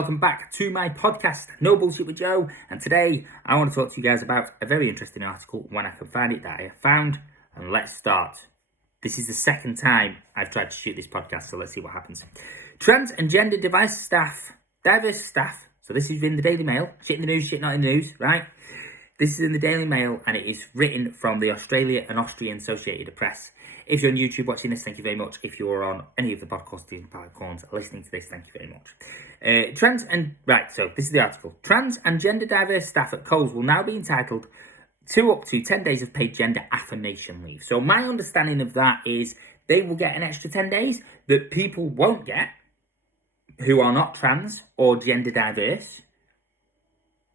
Welcome back to my podcast, No Bullshit with Joe, and today I want to talk to you guys about a very interesting article when I can find it that I have found, and let's start. This is the second time I've tried to shoot this podcast, so let's see what happens. Trans and gender diverse staff, so this is in the Daily Mail, shit in the news, shit not in the news, right? This is in the Daily Mail and it is written from the Australia and Austrian Associated Press. If you're on YouTube watching this, thank you very much. If you're on any of the podcasting platforms listening to this, thank you very much. So this is the article. Trans and gender diverse staff at Coles will now be entitled to up to 10 days of paid gender affirmation leave. So my understanding of that is they will get an extra 10 days that people won't get who are not trans or gender diverse,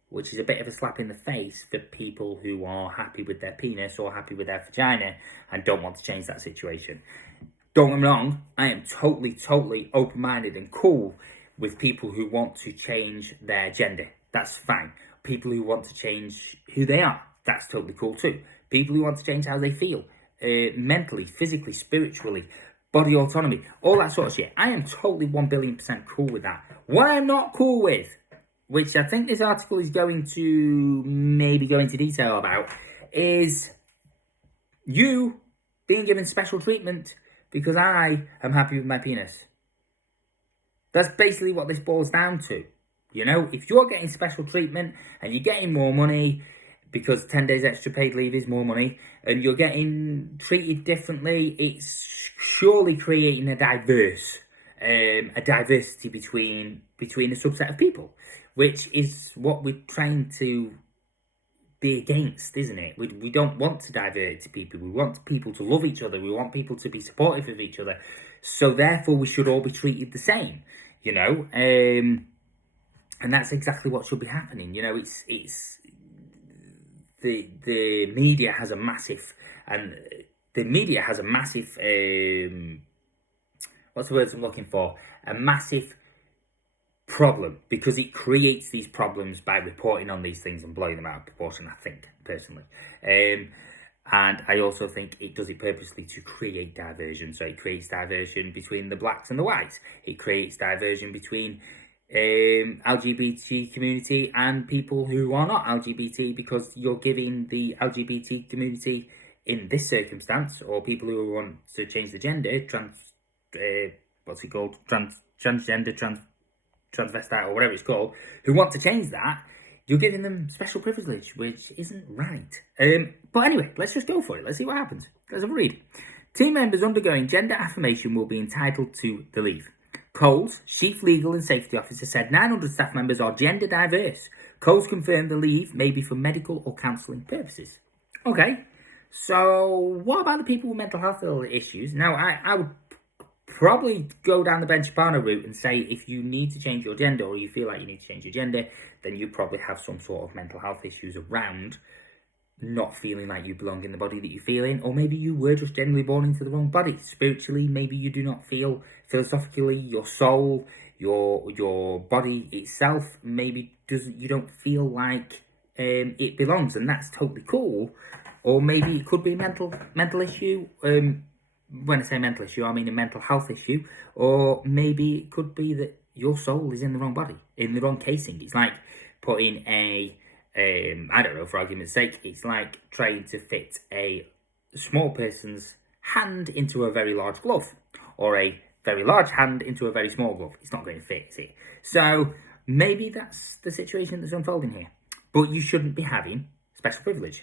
which is a bit of a slap in the face for people who are happy with their penis or happy with their vagina and don't want to change that situation. Don't get me wrong, I am totally open-minded and cool with people who want to change their gender. That's fine. People who want to change who they are, that's totally cool too. People who want to change how they feel, mentally, physically, spiritually, body autonomy, all that sort of shit. I am totally 1,000,000,000% cool with that. What I'm not cool with, which I think this article is going to maybe go into detail about, is you being given special treatment because I am happy with my penis. That's basically what this boils down to. You know, if you're getting special treatment and you're getting more money because 10 days extra paid leave is more money and you're getting treated differently, it's surely creating a diversity between a subset of people, which is what we're trying to be against, isn't it? We don't want to divert to people. We want people to love each other. We want people to be supportive of each other. So therefore, we should all be treated the same, you know? And that's exactly what should be happening. You know, it's the media has a massive, what's the words I'm looking for? A massive problem, because it creates these problems by reporting on these things and blowing them out of proportion, I think, personally. And I also think it does it purposely to create diversion. So it creates diversion between the blacks and the whites. It creates diversion between LGBT community and people who are not LGBT, because you're giving the LGBT community in this circumstance, or people who want to change the gender, transvestite or whatever it's called, who want to change that, you're giving them special privilege, which isn't right. But anyway, let's just go for it. Let's see what happens. Let's have a read. Team members undergoing gender affirmation will be entitled to the leave. Coles Chief Legal and Safety Officer said 900 staff members are gender diverse. Coles confirmed the leave may be for medical or counselling purposes. Okay, so what about the people with mental health issues? Now, I would probably go down the Ben Shapano route and say if you need to change your gender, or you feel like you need to change your gender, then you probably have some sort of mental health issues around not feeling like you belong in the body that you feel in, or maybe you were just generally born into the wrong body. Spiritually, maybe you do not feel, philosophically, your soul, your body itself, maybe you don't feel like it belongs, and that's totally cool. Or maybe it could be a mental issue. When I say mental issue, I mean a mental health issue. Or maybe it could be that your soul is in the wrong body, in the wrong casing. It's like putting I don't know, for argument's sake, it's like trying to fit a small person's hand into a very large glove, or a very large hand into a very small glove. It's not going to fit, is it? So maybe that's the situation that's unfolding here. But you shouldn't be having special privilege.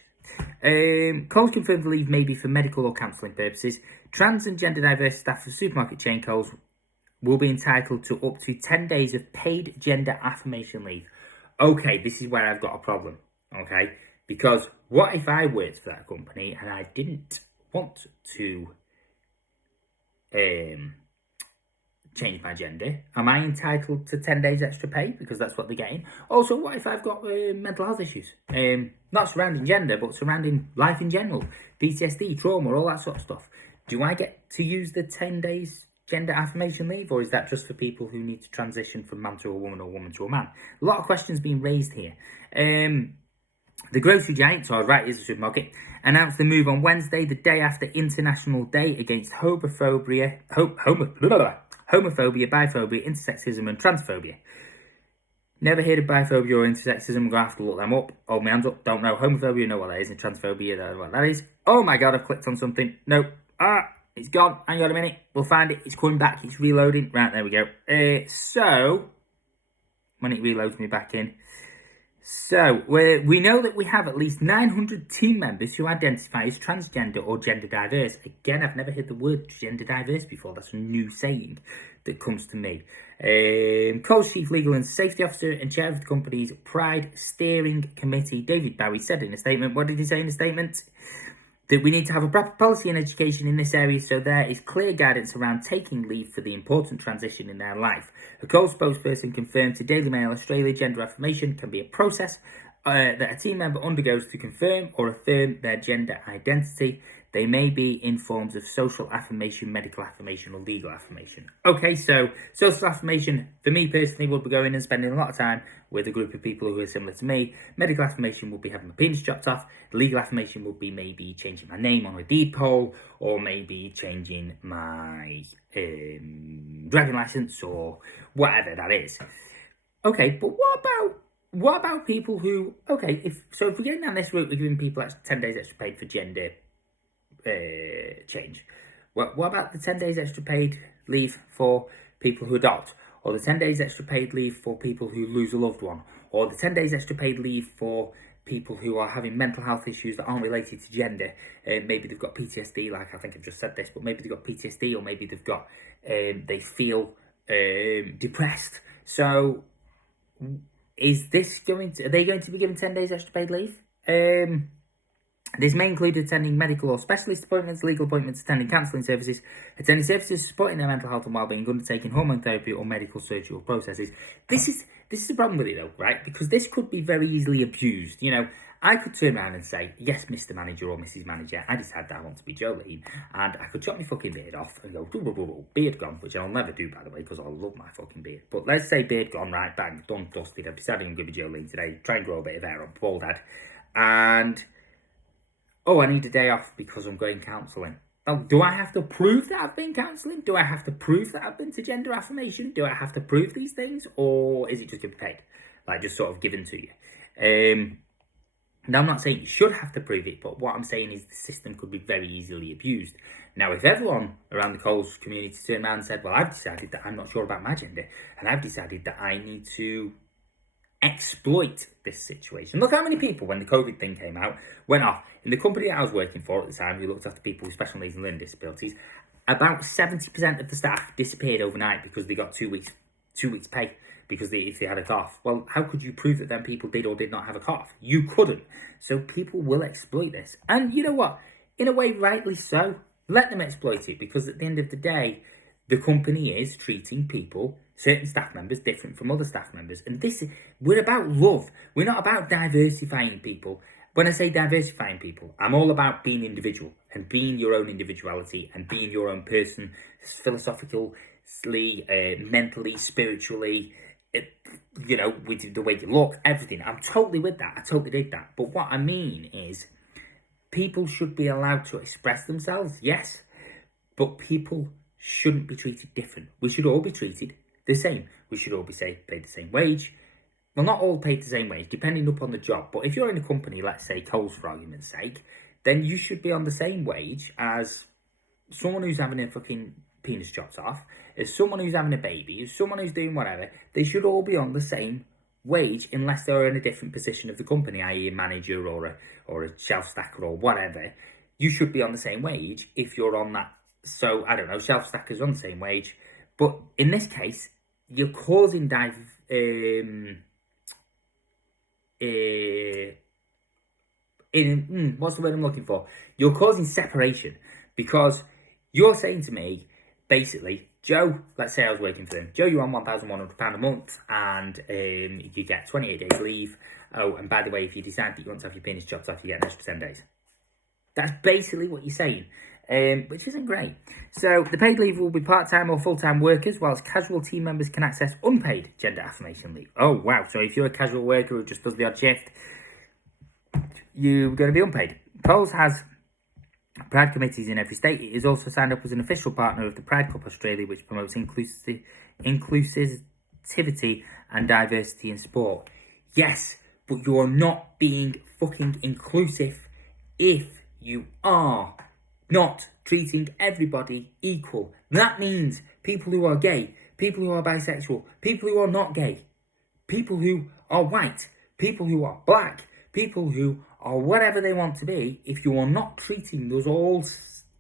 Coles confirmed the leave may be for medical or counselling purposes. Trans and gender diverse staff of supermarket chain Coles will be entitled to up to 10 days of paid gender affirmation leave. Okay, this is where I've got a problem, okay? Because what if I worked for that company and I didn't want to change my gender? Am I entitled to 10 days extra pay because that's what they're getting? Also, what if I've got mental health issues? Not surrounding gender, but surrounding life in general. PTSD, trauma, all that sort of stuff. Do I get to use the 10 days gender affirmation leave, or is that just for people who need to transition from man to a woman or woman to a man? A lot of questions being raised here. The grocery giant, so right, is a supermarket, announced the move on Wednesday, the day after International Day Against Homophobia, biphobia, intersexism and transphobia. Never heard of biphobia or intersexism. I'm going to have to look them up. Hold my hands up. Don't know. Homophobia, know what that is. And transphobia, know what that is. Oh my god, I've clicked on something. No. It's gone. Hang on a minute. We'll find it. It's coming back. It's reloading. Right, there we go. So, when it reloads me back in. So, we know that we have at least 900 team members who identify as transgender or gender diverse. Again, I've never heard the word gender diverse before. That's a new saying that comes to me. Coles Chief Legal and Safety Officer and Chair of the company's Pride Steering Committee, David Bowie, said in a statement, what did he say in the statement? That we need to have a proper policy and education in this area so there is clear guidance around taking leave for the important transition in their life. A Coles spokesperson confirmed to Daily Mail Australia gender affirmation can be a process that a team member undergoes to confirm or affirm their gender identity. They may be in forms of social affirmation, medical affirmation, or legal affirmation. Okay, so social affirmation, for me personally, would be going and spending a lot of time with a group of people who are similar to me. Medical affirmation would be having my penis chopped off. Legal affirmation would be maybe changing my name on a deed poll, or maybe changing my driving license, or whatever that is. Okay, but what about people who, okay, if we're getting down this route, we're giving people 10 days extra paid for gender change. What about the 10 days extra paid leave for people who adopt, or the 10 days extra paid leave for people who lose a loved one, or the 10 days extra paid leave for people who are having mental health issues that aren't related to gender? Maybe they've got PTSD, like I think I've just said this, but maybe they've got PTSD, or maybe they've got they feel depressed. So are they going to be given 10 days extra paid leave? This may include attending medical or specialist appointments, legal appointments, attending counselling services, attending services supporting their mental health and well-being, undertaking hormone therapy or medical surgical processes. This is the problem with it though, right? Because this could be very easily abused. You know, I could turn around and say, yes, Mr. Manager or Mrs. Manager, I decided that I want to be Jolene, and I could chop my fucking beard off and go, beard gone, which I'll never do, by the way, because I love my fucking beard. But let's say beard gone, right, bang, done, dusted, I've decided I'm going to be Jolene today, try and grow a bit of hair on, bald head, and I need a day off because I'm going counselling. Oh, do I have to prove that I've been counselling? Do I have to prove that I've been to gender affirmation? Do I have to prove these things? Or is it just going to be paid? Like, just sort of given to you? Now, I'm not saying you should have to prove it, but what I'm saying is the system could be very easily abused. Now, if everyone around the Coles community turned around and said, well, I've decided that I'm not sure about my gender, and I've decided that I need to exploit this situation. Look how many people, when the COVID thing came out, went off. In the company that I was working for at the time, who looked after people with special needs and learning disabilities, about 70% of the staff disappeared overnight because they got 2 weeks pay because if they had a cough. Well, how could you prove that then people did or did not have a cough? You couldn't. So people will exploit this. And you know what? In a way, rightly so. Let them exploit it, because at the end of the day, the company is treating people, certain staff members, different from other staff members. And we're about love. We're not about diversifying people. When I say diversifying people, I'm all about being individual and being your own individuality and being your own person, philosophically, mentally, spiritually, with the way you look, everything. I'm totally with that. I totally dig that. But what I mean is, people should be allowed to express themselves, yes, but people shouldn't be treated different. We should all be treated the same. We should all be paid the same wage. Well, not all paid the same wage, depending upon the job. But if you're in a company, let's say Coles for argument's sake, then you should be on the same wage as someone who's having a fucking penis chopped off, as someone who's having a baby, as someone who's doing whatever. They should all be on the same wage unless they're in a different position of the company, i.e. a manager or a shelf stacker or whatever. You should be on the same wage if you're on that. So, I don't know, shelf stackers on the same wage. But in this case, you're causing what's the word I'm looking for? You're causing separation, because you're saying to me, basically, Joe, let's say I was working for them. Joe, you're on £1,100 a month, and you get 28 days leave. Oh, and by the way, if you decide that you want to have your penis chopped off, you get an extra 10 days. That's basically what you're saying, which isn't great. So the paid leave will be part-time or full-time workers, whilst casual team members can access unpaid gender affirmation leave. Oh, wow. So if you're a casual worker who just does the odd shift, you're going to be unpaid. Coles has Pride committees in every state. It is also signed up as an official partner of the Pride Cup Australia, which promotes inclusivity and diversity in sport. Yes, but you're not being fucking inclusive if you are not treating everybody equal. That means people who are gay, people who are bisexual, people who are not gay, people who are white, people who are black, people who are whatever they want to be, if you are not treating those all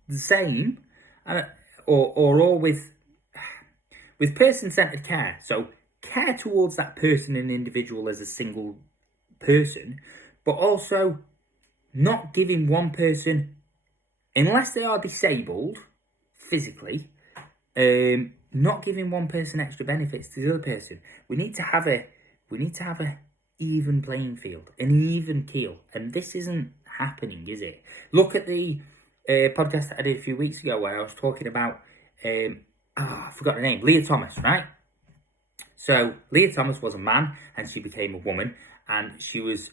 the same, or all with person-centered care, so care towards that person and individual as a single person, but also not giving one person, unless they are disabled physically, not giving one person extra benefits to the other person. We need to have a even playing field, an even keel, and this isn't happening, is it? Look at the podcast that I did a few weeks ago where I was talking about I forgot her name, Leah Thomas, right? So Leah Thomas was a man and she became a woman, and she was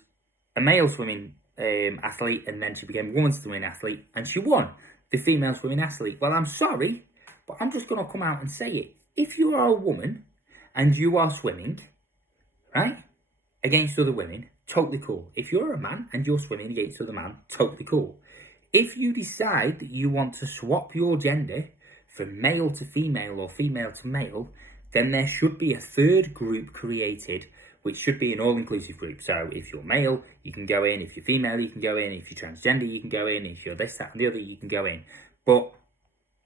a male swimming athlete, and then she became a women's swimming athlete, and she won the female swimming athlete. Well, I'm sorry, but I'm just going to come out and say it. If you are a woman and you are swimming, right, against other women, totally cool. If you're a man and you're swimming against other man, totally cool. If you decide that you want to swap your gender from male to female or female to male, then there should be a third group created, which should be an all-inclusive group. So if you're male, you can go in. If you're female, you can go in. If you're transgender, you can go in. If you're this, that, and the other, you can go in. But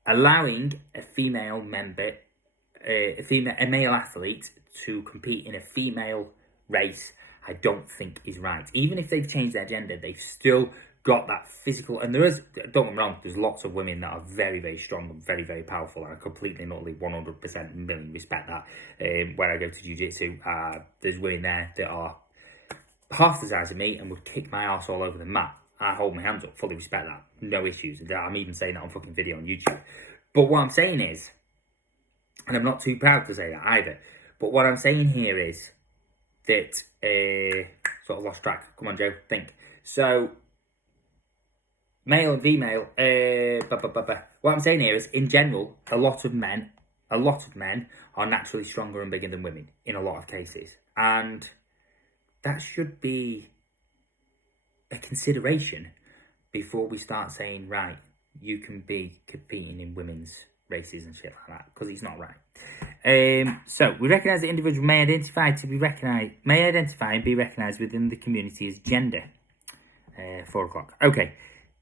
allowing a female member, a male athlete to compete in a female race, I don't think is right. Even if they've changed their gender, they've still got that physical, and there is, don't get me wrong, there's lots of women that are very, very strong and very, very powerful, and I completely and utterly 100% million respect that. When I go to jiu-jitsu, there's women there that are half the size of me and would kick my ass all over the mat. I hold my hands up, fully respect that, no issues. I'm even saying that on fucking video on YouTube. But what I'm saying is, and I'm not too proud to say that either, but what I'm saying here is that, sort of lost track, come on Joe, think. So, male and female, what I'm saying here is, in general, a lot of men are naturally stronger and bigger than women, in a lot of cases. And that should be a consideration before we start saying, right, you can be competing in women's races and shit like that, because it's not right. So we recognise that individuals may identify and be recognised within the community as gender. 4 o'clock. Okay,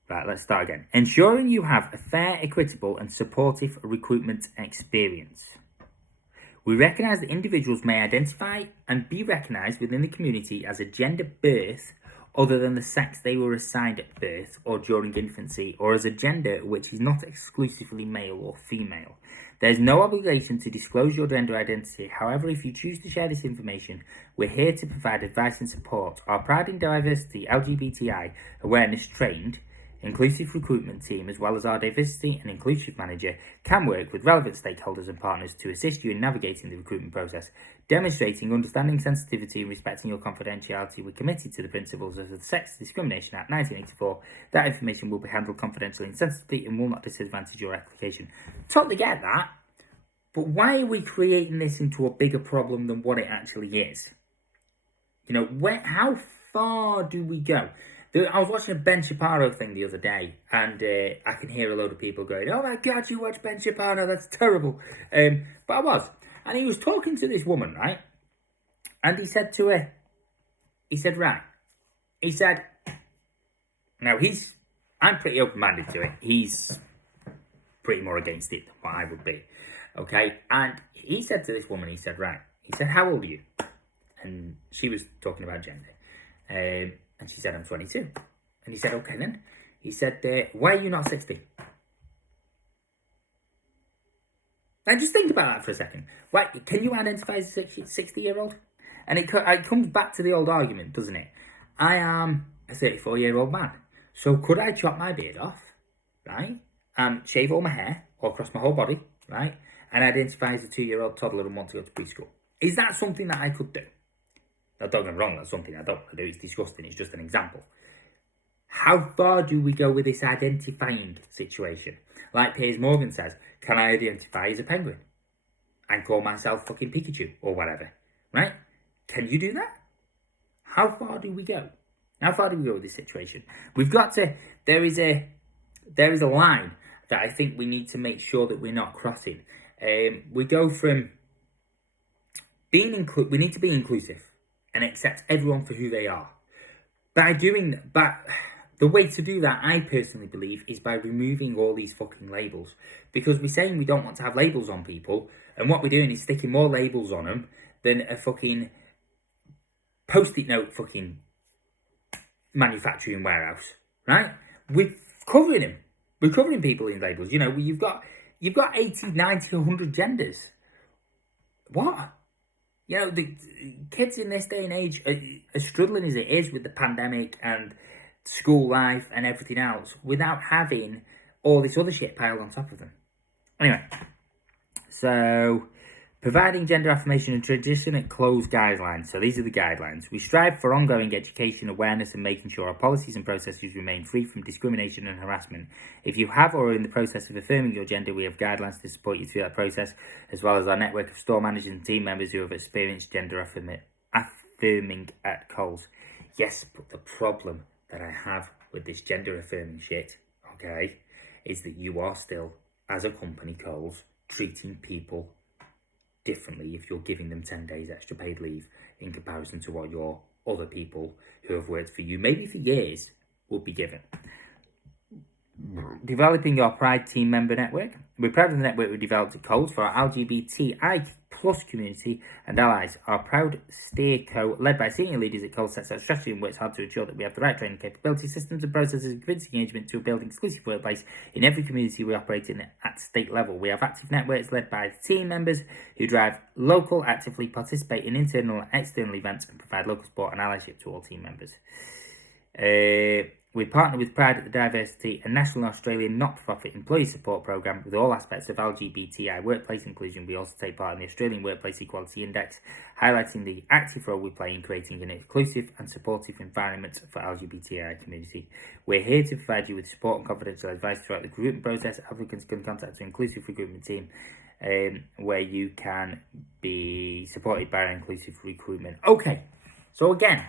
right, let's start again. Ensuring you have a fair, equitable and supportive recruitment experience. We recognise that individuals may identify and be recognised within the community as a gender birth other than the sex they were assigned at birth or during infancy, or as a gender which is not exclusively male or female. There is no obligation to disclose your gender identity. However, if you choose to share this information, we're here to provide advice and support. Our Pride in Diversity LGBTI awareness trained inclusive recruitment team, as well as our diversity and inclusive manager, can work with relevant stakeholders and partners to assist you in navigating the recruitment process. Demonstrating understanding, sensitivity and respecting your confidentiality, we're committed to the principles of the Sex Discrimination Act 1984. That information will be handled confidentially and sensitively and will not disadvantage your application. Totally get that, but why are we creating this into a bigger problem than what it actually is? You know, how far do we go? I was watching a Ben Shapiro thing the other day, and I can hear a load of people going, "Oh my God, you watch Ben Shapiro, that's terrible." But I was. And he was talking to this woman, right? And he said to her, now I'm pretty open-minded to it. He's pretty more against it than what I would be. Okay? And he said to this woman, he said, how old are you? And she was talking about gender. And she said, I'm 22. And he said, okay then. He said, why are you not 60? Now just think about that for a second. Why, can you identify as a 60-year-old? And it comes back to the old argument, doesn't it? I am a 34-year-old man. So could I chop my beard off, right? And shave all my hair, or across my whole body, right? And identify as a 2-year-old toddler and want to go to preschool? Is that something that I could do? Now, don't get me wrong, that's something I don't want to do. It's disgusting. It's just an example. How far do we go with this identifying situation? Like Piers Morgan says, can I identify as a penguin? And call myself fucking Pikachu or whatever. right? Can you do that? How far do we go? How far do we go with this situation? We've got to. There is a line that I think we need to make sure that we're not crossing. We go from being we need to be inclusive and accept everyone for who they are. By doing that, but the way to do that, I personally believe, is by removing all these fucking labels. Because we're saying we don't want to have labels on people, and what we're doing is sticking more labels on them than a fucking post-it note fucking manufacturing warehouse, right? We're covering them. We're covering people in labels. You know, you've got 80, 90, 100 genders. What? You know, the kids in this day and age are struggling as it is with the pandemic and school life and everything else without having all this other shit piled on top of them. Anyway, so providing gender affirmation and transition at closed guidelines. So these are the guidelines. We strive for ongoing education, awareness, and making sure our policies and processes remain free from discrimination and harassment. If you have or are in the process of affirming your gender, we have guidelines to support you through that process, as well as our network of store managers and team members who have experienced gender affirming at Coles. Yes, but the problem that I have with this gender affirming shit, okay, is that you are still, as a company, Coles, treating people differently if you're giving them 10 days extra paid leave in comparison to what your other people who have worked for you, maybe for years, would be given. Developing our Pride team member network. We're proud of the network we developed at Coles for our LGBTI plus community and allies. Our proud steerco, led by senior leaders at Coles, sets out strategy and works hard to ensure that we have the right training capability, systems and processes and convincing engagement to build an exclusive workplace in every community we operate in at state level. We have active networks led by team members who drive local, actively participate in internal and external events and provide local support and allyship to all team members. We partner with Pride at the Diversity, a national Australian not-for-profit employee support programme with all aspects of LGBTI workplace inclusion. We also take part in the Australian Workplace Equality Index, highlighting the active role we play in creating an inclusive and supportive environment for LGBTI community. We're here to provide you with support and confidential advice throughout the recruitment process. Applicants can contact an inclusive recruitment team where you can be supported by an inclusive recruitment. Okay, so again,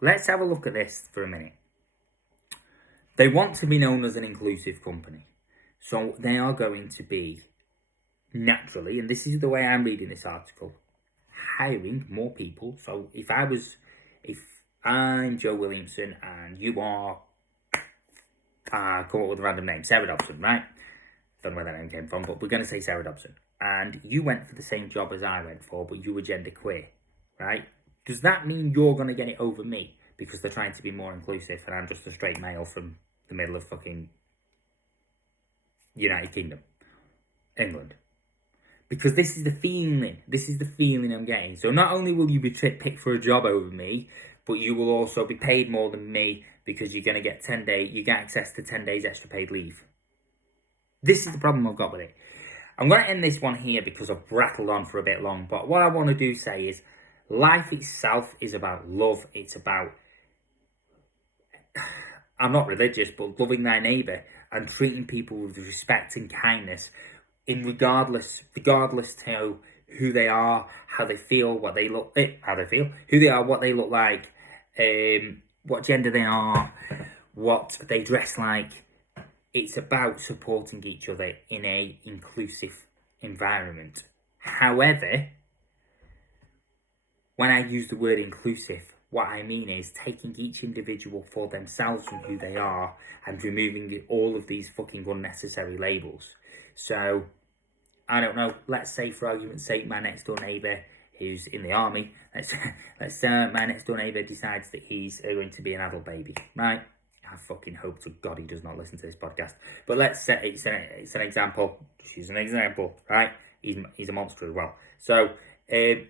let's have a look at this for a minute. They want to be known as an inclusive company. So they are going to be naturally, and this is the way I'm reading this article, hiring more people. So if I'm Joe Williamson and you are, come up with a random name, Sarah Dobson, right? Don't know where that name came from, but we're going to say Sarah Dobson. And you went for the same job as I went for, but you were genderqueer, right? Does that mean you're going to get it over me? Because they're trying to be more inclusive and I'm just a straight male from the middle of fucking United Kingdom, England. Because this is the feeling I'm getting. So not only will you be picked for a job over me, but you will also be paid more than me because you're going to get you get access to 10 days extra paid leave. This is the problem I've got with it. I'm going to end this one here because I've rattled on for a bit long, but what I want to say is life itself is about love. It's about, I'm not religious, but loving thy neighbour and treating people with respect and kindness, regardless to who they are, how they feel, what they look, who they are, what they look like, what gender they are, what they dress like. It's about supporting each other in a inclusive environment. However, when I use the word inclusive, what I mean is taking each individual for themselves and who they are and removing all of these fucking unnecessary labels. So, I don't know, let's say for argument's sake, my next door neighbour who's in the army, let's say my next door neighbour decides that he's going to be an adult baby, right? I fucking hope to God he does not listen to this podcast. But let's say it's an example, just use an example, right? He's a monster as well. So,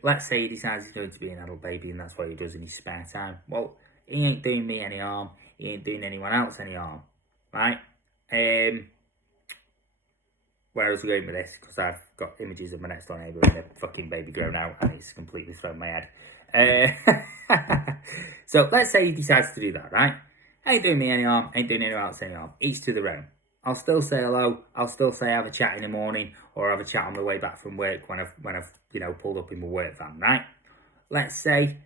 let's say he decides he's going to be an adult baby and that's what he does in his spare time. Well, he ain't doing me any harm. He ain't doing anyone else any harm. Right? Where else are we going with this? Because I've got images of my next door neighbour and a fucking baby grown out and it's completely thrown my head. So let's say he decides to do that, right? Ain't doing me any harm. Ain't doing anyone else any harm. Each to their own. I'll still say hello. I'll still say have a chat in the morning or have a chat on the way back from work when I've pulled up in my work van, right? let's say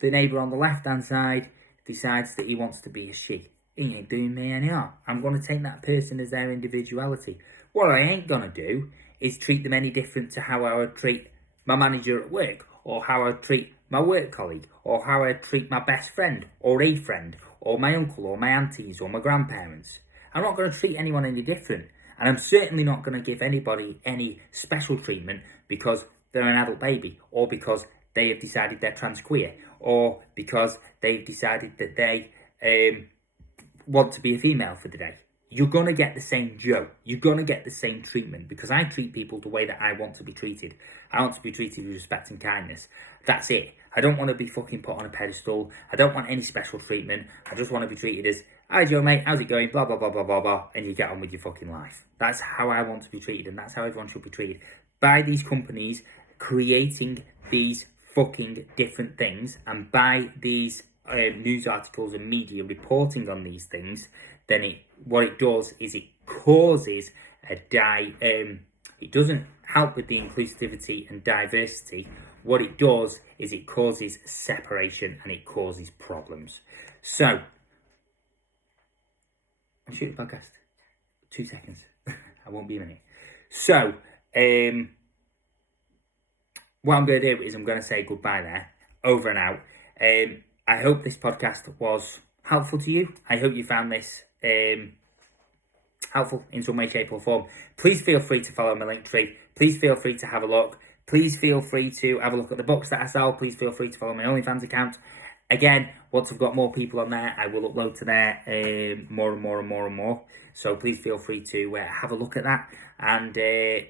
the neighbour on the left-hand side decides that he wants to be a she. He ain't doing me any harm. I'm going to take that person as their individuality. What I ain't going to do is treat them any different to how I would treat my manager at work, or how I would treat my work colleague, or how I would treat my best friend, or a friend, or my uncle, or my aunties, or my grandparents. I'm not going to treat anyone any different. And I'm certainly not going to give anybody any special treatment because they're an adult baby, or because they have decided they're trans queer, or because they've decided that they want to be a female for the day. You're going to get the same Joe. You're going to get the same treatment, because I treat people the way that I want to be treated. I want to be treated with respect and kindness. That's it. I don't want to be fucking put on a pedestal. I don't want any special treatment. I just want to be treated as, hi Joe mate, how's it going? Blah, blah, blah, blah, blah, blah. And you get on with your fucking life. That's how I want to be treated, and that's how everyone should be treated. By these companies creating these fucking different things, and by these news articles and media reporting on these things, then what it does is it causes it doesn't help with the inclusivity and diversity. What it does is it causes separation, and it causes problems. So, I'm shooting a podcast. 2 seconds. I won't be a minute. So, what I'm going to do is I'm going to say goodbye there. Over and out. I hope this podcast was helpful to you. I hope you found this helpful in some way, shape or form. Please feel free to follow my Linktree. Please feel free to have a look. Please feel free to have a look at the books that I sell. Please feel free to follow my OnlyFans account. Again, once I've got more people on there, I will upload to there more and more. So please feel free to have a look at that. And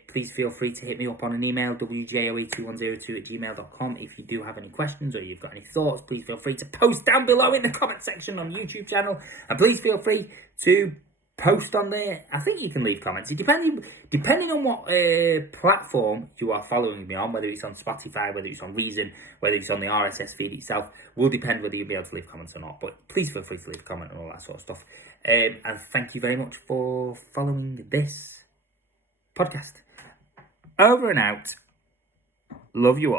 please feel free to hit me up on an email, wjoe2102@gmail.com. If you do have any questions or you've got any thoughts, please feel free to post down below in the comment section on YouTube channel. And please feel free to post on there. I think you can leave comments. Depending on what platform you are following me on, whether it's on Spotify, whether it's on Reason, whether it's on the RSS feed itself, will depend whether you'll be able to leave comments or not. But please feel free to leave a comment and all that sort of stuff. And thank you very much for following this podcast. Over and out. Love you all.